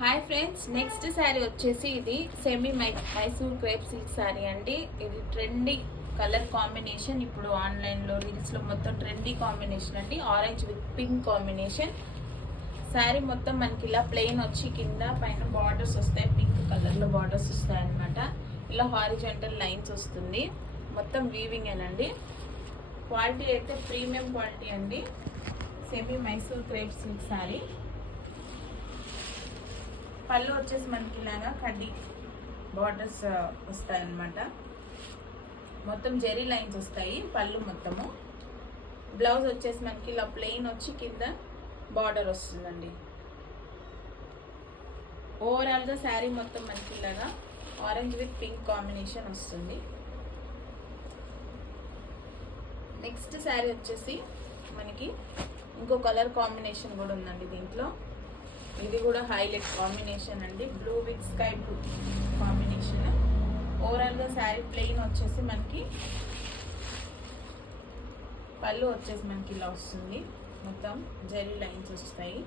Hi friends next sari వచ్చేసి ఇది semi మై మైసూర్ క్రేప్ సిల్క్ శారీ అండి. ఇది ట్రెండీ కలర్ కాంబినేషన్ ఇప్పుడు ఆన్లైన్లో రీల్స్లో మొత్తం ట్రెండీ కాంబినేషన్ అండి. Orange with pink combination sari మొత్తం మనకి ఇలా ప్లెయిన్ వచ్చి కింద పైన బార్డర్స్ వస్తాయి. పింక్ కలర్లో బార్డర్స్ వస్తాయి ఇలా హారిజెంటల్ లైన్స్ వస్తుంది. మొత్తం వీవింగ్ ఏనండి క్వాలిటీ అయితే ప్రీమియం క్వాలిటీ అండి. Semi Mysore crepe silk sari పళ్ళు వచ్చేసి మనకి ఇలాగా కడ్డీ బార్డర్స్ వస్తాయన్నమాట. మొత్తం జెరీ లైన్స్ వస్తాయి పళ్ళు మొత్తము. బ్లౌజ్ వచ్చేసి మనకి ఇలా ప్లెయిన్ వచ్చి కింద బార్డర్ వస్తుందండి. ఓవరాల్గా శారీ మొత్తం మనకి ఇలాగా ఆరెంజ్ విత్ పింక్ కాంబినేషన్ వస్తుంది. నెక్స్ట్ శారీ వచ్చేసి మనకి ఇంకో కలర్ కాంబినేషన్ కూడా ఉందండి దీంట్లో. ఇది కూడా హైలైట్ కాంబినేషన్ అండి. Blue with sky blue combination. ఓవరాల్గా శారీ ప్లెయిన్ వచ్చేసి మనకి పళ్ళు వచ్చేసి మనకి ఇలా వస్తుంది. మొత్తం జరీ లైన్స్ వస్తాయి.